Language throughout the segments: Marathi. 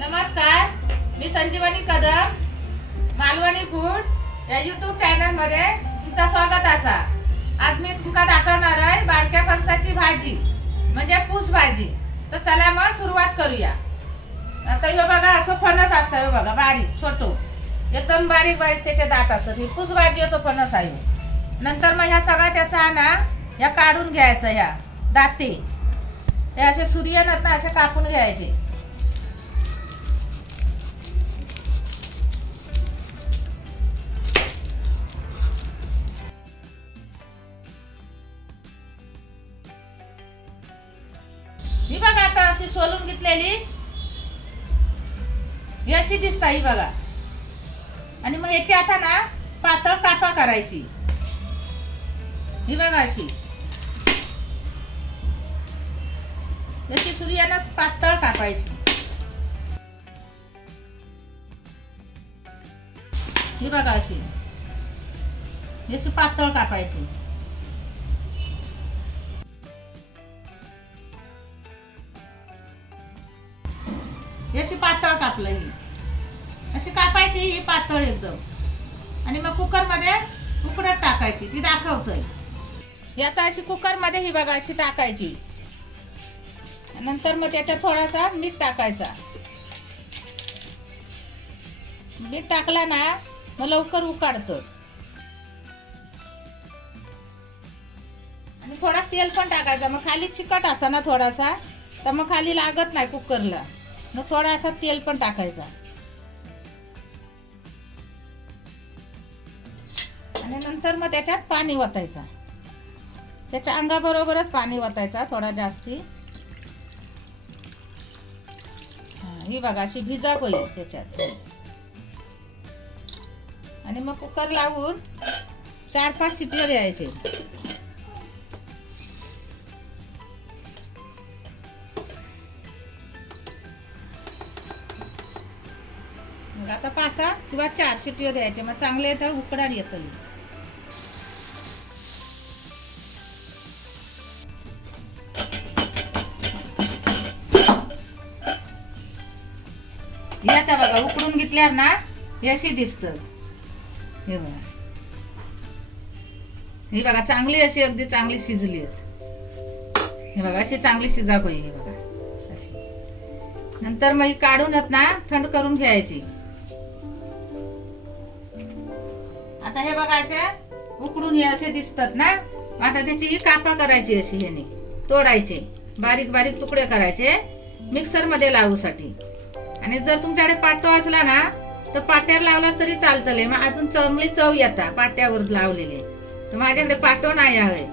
नमस्कार, मी संजीवनी कदम, मालवणी फूड या यूट्यूब चॅनल मध्ये तुमचं स्वागत असा। आज मी तुमका दाखवणार आहे बारक्या फणसाची भाजी म्हणजे पूस भाजी। तर चला मग सुरुवात करूया। आता हे बघा असं फणस असतं, हे बघा बारीक छोटो एकदम बारीक बारीक त्याचे दात असतात। ही पूस भाजीचं फणस आहे। नंतर मग ह्या सगळ्या त्याचा ना या काढून घ्यायचं, ह्या दाते हे असे सूर्यनात ना असे कापून घ्यायचे। ही बघा आता अशी सोलून घेतलेली ही अशी दिसता ही बघा। आणि मग याची आता ना पातळ कापा करायची। ही बघा अशी याची सूर्यानच पातळ कापायची। ही बघा अशी याची पातळ कापायची। याची पातळ कापलं ही अशी कापायची, ही पातळ एकदम। आणि मग कुकर मध्ये उकडत टाकायची, ती दाखवतोय। ही आता अशी कुकर मध्ये ही बघा अशी टाकायची। नंतर मग त्याच्यात थोडासा मीठ टाकायचा। मीठ टाकला ना मग लवकर उकडतं। आणि थोडा तेल पण टाकायचा, मग खाली चिकट असता ना थोडासा, तर मग खाली लागत नाही कुकरला। मग थोडासा तेल पण टाकायचा। आणि नंतर मग त्याच्यात पाणी ओतायचा, त्याच्या अंगाबरोबरच पाणी ओतायचा थोडा जास्ती। ही बघा अशी भिजक होईल त्याच्यात। आणि मग कुकर लावून 4-5 शिट्या द्यायचे। मग आता 5 किंवा 4 शिट्या द्यायचे, मग चांगले तर उकडान येतं। ही आता बघा उकडून घेतल्यावर ना ही अशी दिसतं। हे बघा, ही बघा चांगली अशी अगदी चांगली शिजली आहे। हे बघा अशी चांगली शिजाक होईल। हे बघा अशी। नंतर मग ही काढूनच ना थंड करून घ्यायची। आता हे बघा असे उकडून हे असे दिसतात ना, आता त्याची ही कापा करायची अशी, ह्याने तोडायचे, बारीक बारीक तुकडे करायचे मिक्सर मध्ये लावूसाठी। आणि जर तुमच्याकडे पाटो असला ना तर पाट्यावर लावलास तरी चालतले, मग अजून चांगली चव येता पाट्यावर लावलेले। तर माझ्याकडे पाटो नाही आहे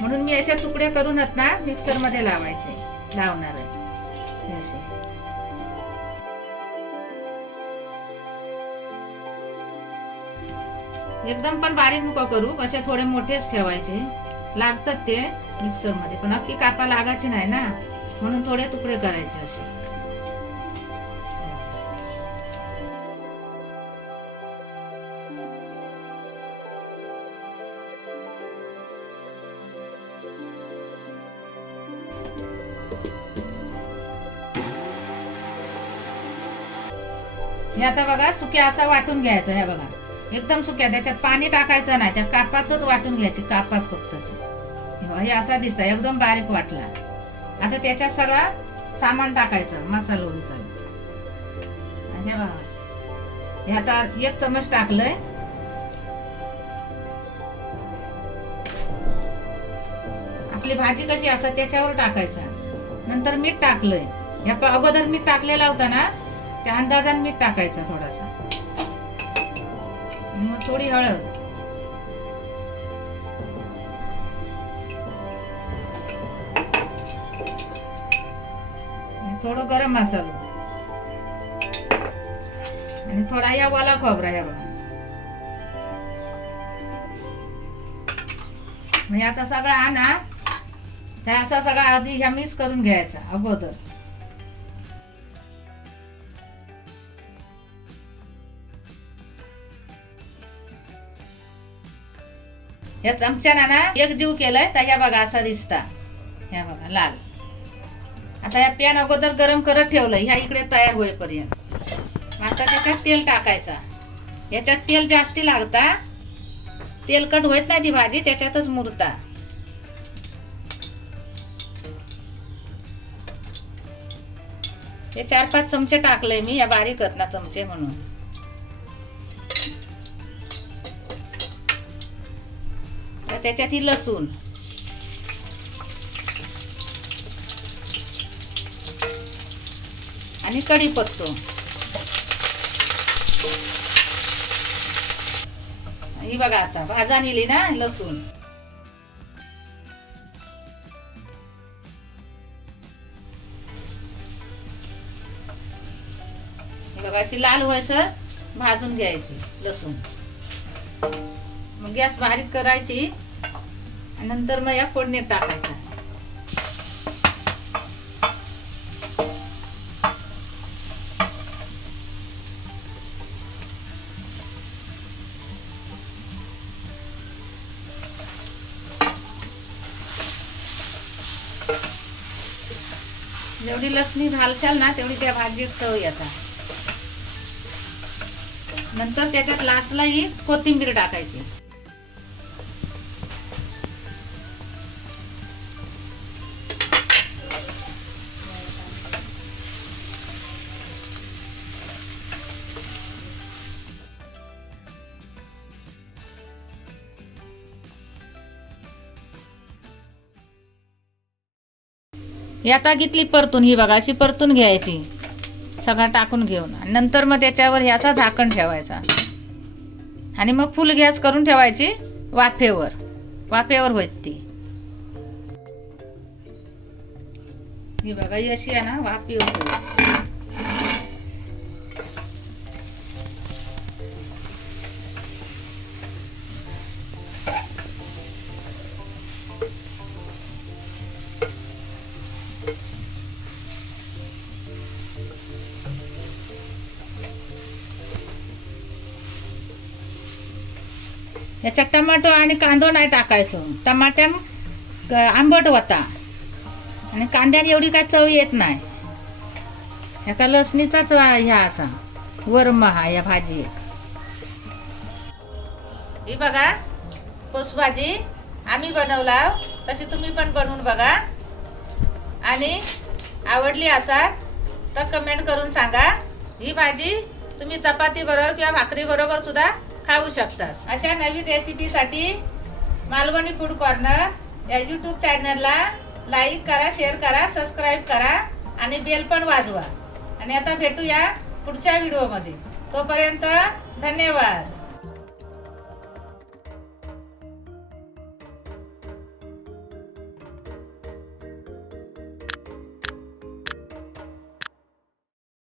म्हणून मी असे तुकडे करूनच ना मिक्सर मध्ये लावणार आहे। एकदम पण बारीक नको करू, असे थोडे मोठेच ठेवायचे, लागतात ते मिक्सर मध्ये, पण अख्खी कापा लागायची नाही ना म्हणून थोडे तुकडे करायचे असे। हे आता बघा सुक्या असा वाटून घ्यायचा। हे बघा एकदम सुक्या, त्याच्यात पाणी टाकायचं नाही, त्या कापातच वाटून घ्यायची, कापाच फक्त ती। हे असा दिसतं एकदम बारीक वाटला। आता त्याच्यात सगळा सामान टाकायचं, मसाला बिसाला। हे बघा हे आता 1 चमच टाकलंय। आपली भाजी कशी असं त्याच्यावर टाकायचा। नंतर मीठ टाकलंय, या अगोदर मीठ टाकलेला होता ना त्या अंदाजाने मीठ टाकायचं थोडासा। मग थोडी हळद, थोडं गरम मसाला आणि थोडा या वाला खोबरा। हे बघा म्हणजे आता सगळं आणा त्या असा सगळा आधी ह्या मिक्स करून घ्यायचा अगोदर। या चमच्याना ना एक जीव केलाय, तर या बघा असा दिसता। हे बघा लाल। आता या पॅन अगोदर गरम करत ठेवलं, ह्या इकडे तयार होईपर्यंत. आता त्याच्यात तेल टाकायचा. याच्यात तेल जास्ती लागता, तेलकट होत नाही ती भाजी, त्याच्यातच मुरता. हे 4-5 चमचे टाकले मी, या बारीक आहेत ना चमचे म्हणून. त्याच्यात ही लसूण आणि कढीपत्ता. ही बघा आता भाजा नेली ना लसूण. ही बघा अशी लाल होईसर भाजून घ्यायची लसूण. मग गॅस बारीक करायची आणि नंतर मग या फोडणीत टाकायचा. जेवढी लसणी घालशाल ना तेवढी त्या भाजीत चव येतात. नंतर त्याच्यात लास्टला ही कोथिंबीर टाकायची. ही आता घेतली परतून. ही बघा अशी परतून घ्यायची सगळं टाकून घेऊन. आणि नंतर मग त्याच्यावर ह्याचा झाकण ठेवायचा आणि मग फुल गॅस करून ठेवायची वाफेवर होत ती. ही बघा ही अशी आहे ना वाफेवर होईल. याच्यात टमाटो आणि कांदो नाही टाकायचो. टमाट्यान आंबट होता आणि कांद्याने एवढी काय चव येत नाही. एका लसणीचाच ह्या असा वर्म हा या भाजी. ही बघा कोस भाजी आम्ही बनवला, तशी तुम्ही पण बनवून बघा. आणि आवडली असाल तर कमेंट करून सांगा. ही भाजी तुम्ही चपाती बरोबर किंवा भाकरी बरोबर सुद्धा खाऊ शकता. अशा नवीन रेसिपीसाठी मालवणी फूड कॉर्नर या यूट्यूब चॅनलला लाईक करा, शेअर करा, सबस्क्राईब करा आणि बेल पण वाजवा. आणि आता भेटूया पुढच्या व्हिडिओमध्ये. तोपर्यंत धन्यवाद.